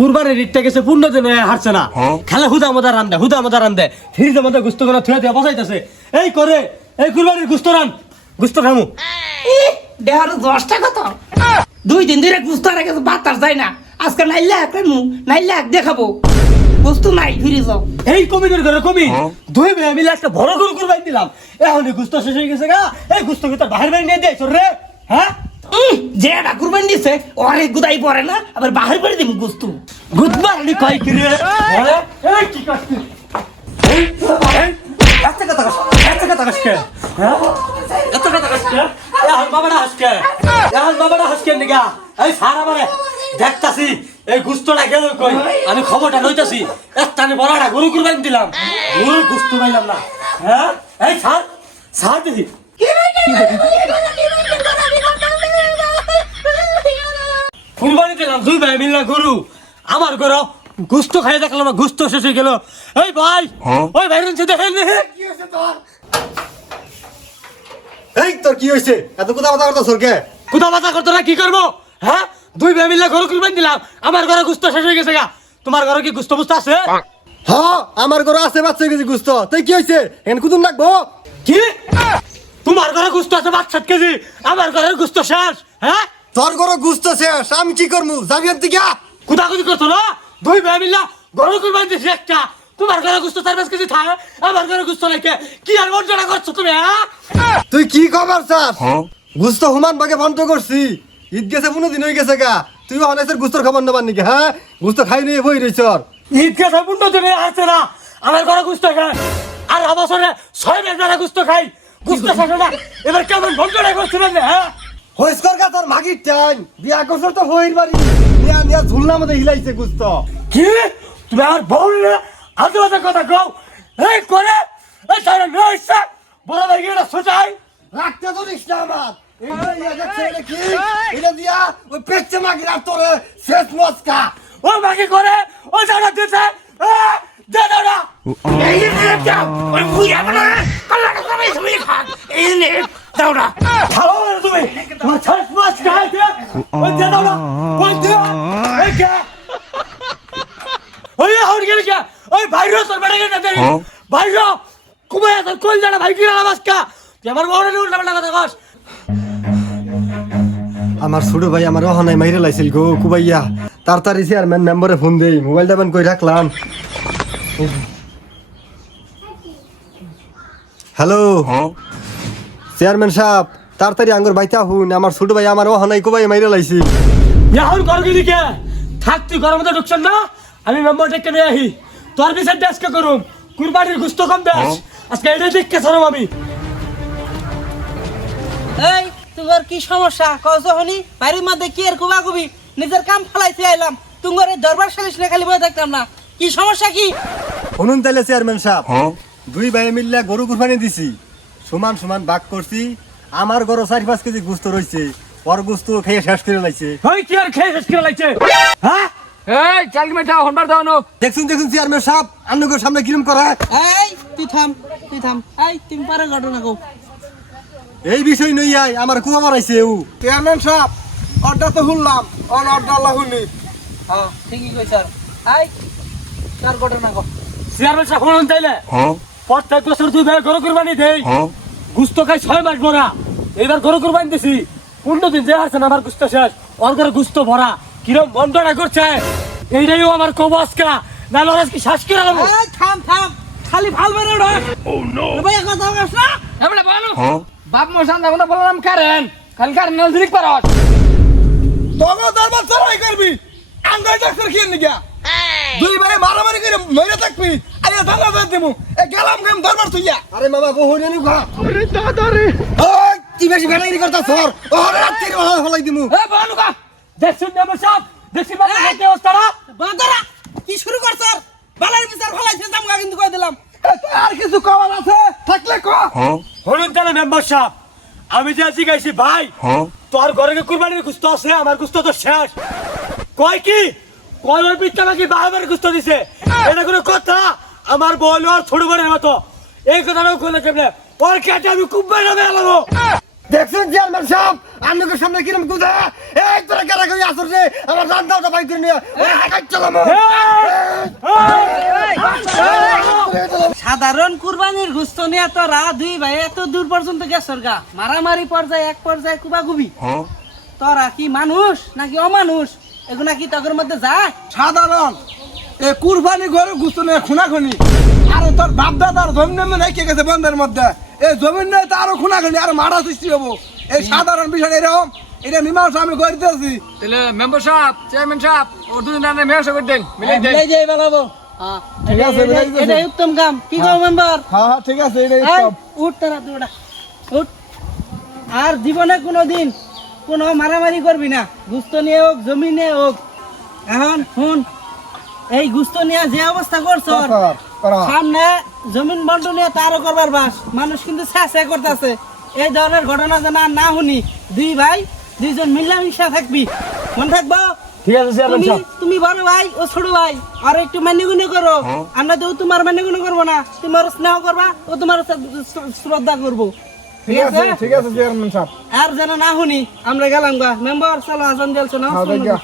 কুরবানির ঈদটা গেছে 15 দিন হারছে না, খালি হুদা মদা রান্দে ফ্রিজের মধ্যে গুস্ত গুলো থুয়ে দিয়ে বসাইতেছে। এই করে এই কুরবানির গুস্ত রান, গুস্ত খামু। দেহার 10 টাকা তো 2 দিন ধরে গুস্ত আর গেছে বাতাস যায় না। আজকে নাইলা একমু নাইলা এক দেখাবো গুস্ত নাই ফিরে যাও। এই কমিটির ঘরে কমি দুই ভাই মিলে একটা বড় গরু কুরবানি দিলাম, এখন এই গুস্ত শেষ হয়ে গেছে গা। এই গুস্ত কি তোর বাহির বাড়ি নিয়ে দিয়েছ রে? হ্যাঁ যে কুরবানি দিছে ওরে গুদাই পড়ে না, আবার বাহির করে দিম গুস্ত। গুদমানি কয় কি রে? হ্যাঁ এই কি করছিস? এই এত কথা কসকে হ্যাঁ এত কথা কসকে এখন বাবাটা হাসকে নিগা। এই সারা মানে দেখতাছি এই গুস্তটা গেল কই, আমি খবরটা লইতাছি। একটানে বড়টা গরু কুরবানি দিলাম, গরু গুস্ত পাইলাম না। হ্যাঁ এই সার দিদি কুরবানি দিলাম দুই ভাই মিললা গরু, আমার গরু গুস্ত খাই দেখলাম না, গুস্ত শেষ হয়ে গেল। এই ভাই ওই ভাই রয়েছে দেখেন কি হয়েছে তোর? এই তোর কি হয়েছে? এত কথা কথা করতো সরকে কুদা বাতা করতো না, কি করবো? হ্যাঁ দুই ভাই মিললা গরু কুরবানি দিলাম, আমার ঘরে গুস্ত শেষ হয়ে গেছে গা। তোমার ঘরে কি গুস্ত বুস্ত আছে? হ্যাঁ আমার ঘরে আছে, বাচ্চা কেজি গুস্ত। তাই কি হয়েছে? এখানে কুতুন রাখবো কি তোমার ঘরে গুস্ত আছে 5-7 কেজি, আমার ঘরের গুস্ত শেষ? হ্যাঁ তোর ঘরে গুস্ত শেষ, আমি কি করবো? যাবি এর দিকে? কুদাকুদি করছো না, দুই ভাই মিললা গরু কুরবানি দিছি একটা, তোমার ঘরে গুস্ত 4-5 কেজি থাকে, আমার ঘরে গুস্ত নাকি? কি আর বর্জনা করছো তুমি? হ্যাঁ তুই কি খবর স্যার? গুস্ত হুমান ভাগে বন্ধ করছি, ঈদ গেছে 15 দিন হয়ে গেছে গা। তুই অনেকের গুস্তর খবর নেবার নাকি? হ্যাঁ গুস্ত খাই নিয়ে বই রয়েছ। ঈদ গেছে 15 দিনে আছে না, আমার ঘরে গুস্ত খায়। আর বছরে 6 মাস ধরে গুস্ত খাই, গুস্ত শেষ না। এবার কেমন বর্জনা করছিলেন? হ্যাঁ হইস্কর গা তোর মাগির টাইম বিয়া করছর তো হইর বাড়ি নিয়া নিয়া ঝুলনা মধ্যে হিলাইছে গুস্ত। কি তুমি আমার বউ আজে কথা কও? এই করে এই সারা নয়সা বড় ভাই এটা সোচাই রাখতে তো দিস না আমার। এই দেখছে এটা কি? এটা দিয়া ওই পেটে মাগির আর তোরে শেষ মস্কা। ও বাকি করে ও জানা দিতে দে দাও না। এই নে যাও ওই বুয়া বনা কল্লাটা সবাই সবাই খান। এই নে দাও না ভালো না তুমি তোমার শেষ মাস খাইতে ওই দে দাও না। ওই দে এই কে ওই আর গেল কে? ওই ভাইরো তোর বেড়ে গেছে দে ভাইরো কুমায় তোর কল জানা ভাই কি না মাসকা তুই আমার বড় নিউ না কথা কস। আমার ছোট ভাই আমার অহনাই মাইরে লাইছিল গো কুবাইয়া। তাড়াতাড়ি চেয়ারম্যান মেম্বারে ফোন দেই, মোবাইলটা বান কই রাখলাম। হ্যালো চেয়ারম্যান সাহেব, তাড়াতাড়ি আঙ্গুর বাইতে আহুন। আমার ছোট ভাই আমার অহনাই কুবাই মাইরে লাইছি। এখন কর কি দিকে থাক, তুই ঘরের মধ্যে ঢুকছেন না, আমি মেম্বার ডেকে নিয়ে আহি তোর বিচার ডেস্কে করুম। কুরবানির গুস্ত কম দেশ আজকে এটাই দেখতে ছাড়াম আমি। এই তোমার কি সমস্যা কস হনি? বাড়ির মধ্যে কি আর কুবা কুবি নিজের কাম ফেলাইতে আইলাম, তোমার এই দরবার সালিশ না খালি বয়ে থাকতাম না। কি সমস্যা কি? শুনুন তাইলে চেয়ারম্যান সাহেব, দুই ভাই মিললে গরু কুরবানি দিছি, সমান সমান ভাগ করছি। আমার গরু 4-5 কেজি গুস্ত রয়েছে, ওর গুস্ত খেয়ে শেষ করে লাইছে। ওই কি আর খেয়ে শেষ করে লাগছে? হ্যাঁ এই চাকরি মেটা হনবার দাও না। দেখুন চেয়ারম্যান সাহেব, আপনাদের সামনে কিরম করা। এই তুই থাম এই তুমি পারে ঘটনা কও। এই বিষয় নই আই আমার কুয়া মারাইছে ও। চেয়ারম্যান সাহেব অর্ডার তো শুনলাম, অন অর্ডার লাগুনি। হ্যাঁ ঠিকই কইছ। এই তার ঘটনা কও। চেয়ারম্যান সাহেব শুনুন তাইলে প্রত্যেক বছর দুই ভাই গরু কুরবানি দেই, গুস্ত খাই 6 মাস ভরা। এবার গরু কুরবানি দিছি 15 দিন যে আছে না, আমার গুস্ত শেষ, ওর ঘরে গুস্ত ভরা। কিরম বন্টনা করছে এইটাই আমার কবাসকা না লরাজ কি শ্বাস করে নেবো? এই থাম খালি ভাল বেরে ওঠ। ও নো ভাই কথা কস না। এমনে বলো বাপ মোশান দাও বললাম কারেন খালি কারেন নজরিক পারস তোগো দরবার চড়াই করবি, আঙ্গাই ডাক্তার কি নিগা দুই ভাই মারামারি করে মইরা থাকবি। আরে দাদা দেমু এ গেলাম গেম দরবার তুইয়া। আরে মামা বহু নেনু গা। আরে দাদা রে ওই কি বেশি বেলাইরি করতা সর। ওরে রাত্রি হলাই দিমু। এ বানুকা দেখছেন না সব দেখছি বাবা হাতে ওস্তারা বান্দরা কি শুরু করছ? বালার বিচার ফলাইছে জামগা কিন্তু কই দিলাম। আর কিছু কবার আছে থাকলে ক। হলুন তাহলে মেম্বার সাহেব, আমি যে আছি গাইছি ভাই তোর ঘরে কি কুরবানির গুস্ত আছে? আমার গুস্ত তো শেষ। কয় কি কয় ওই পিঠটা নাকি বাবার গুস্ত দিছে, এটা কোনো কথা? আমার বল আর ছোট বোনের মতো এই কথাটাও কইলে কেমনে? ওর কাছে আমি খুব বেড়া বেড়াবো। দেখছেন চেয়ারম্যান সাহেব, আন্নকের সামনে কিরম গুদা এই তোরা কেরা কই আসর রে আমার রান্দাটা বাই করে নিয়া ওই হাকাই চালামো সাধারণ কুরবানির গুস্ত নিয়ে তোরা দুই ভাই এত দূর পর্যন্ত গেছর গা মারামারি পর্যায়ে এক পর্যায়ে কুবাকুবি তোরা কি মানুষ নাকি অমানুষ এগুলা কি তোদের মধ্যে যায়? সাধারণ এই কুরবানি গরু গুস্ত নিয়ে খুনাখুনি আরে তোর বাপ দাদার জমি নেমে নাকি গেছে বন্ধের মধ্যে এই জমিন নিয়ে তো আরো খুনাখুনি আরো মারা সৃষ্টি হবো এই সাধারণ বিষয় এরকম এটা মীমাংসা আমি করে দিয়েছি তাহলে মেম্বার সাহেব চেয়ারম্যান সাহেব ও দুজন রান্না মেয়র করে দেন মিলে দেন মিলাই যাই বানাবো ঠিক আছে, মিলাই দিতেছি। এটাই উত্তম কাম কি কও মেম্বার? হ্যাঁ ঠিক আছে এটাই এই, সব। উঠ তারা দুটা উঠ আর জীবনে কোনোদিন কোনো মারামারি করবি না গুস্ত নিয়ে হোক জমি নিয়ে হোক এখন শুন এই গুস্ত নিয়ে যে অবস্থা করছো করা। সামনে জমিন বন্টন নিয়ে তারও করবার বাস মানুষ কিন্তু শেষে করতেছে এই ধরনের ঘটনা যেন আর না শুনি দুই ভাই দুইজন মিলামিশা থাকবি মনে থাকবো ঠিক আছে চেয়ারম্যান সাহেব তুমি বড় ভাই ও ছোট ভাই আর একটু মান্যগুণ করো আমরা তো তোমার মান্যগুণ করবো না তোমার স্নেহ করবা ও তোমার শ্রদ্ধা করবো ঠিক আছে চেয়ারম্যান সাহেব আর যেন না শুনি আমরা গেলাম গা মেম্বার চলো আজান দিয়েছো না হ্যাঁ, দেখা।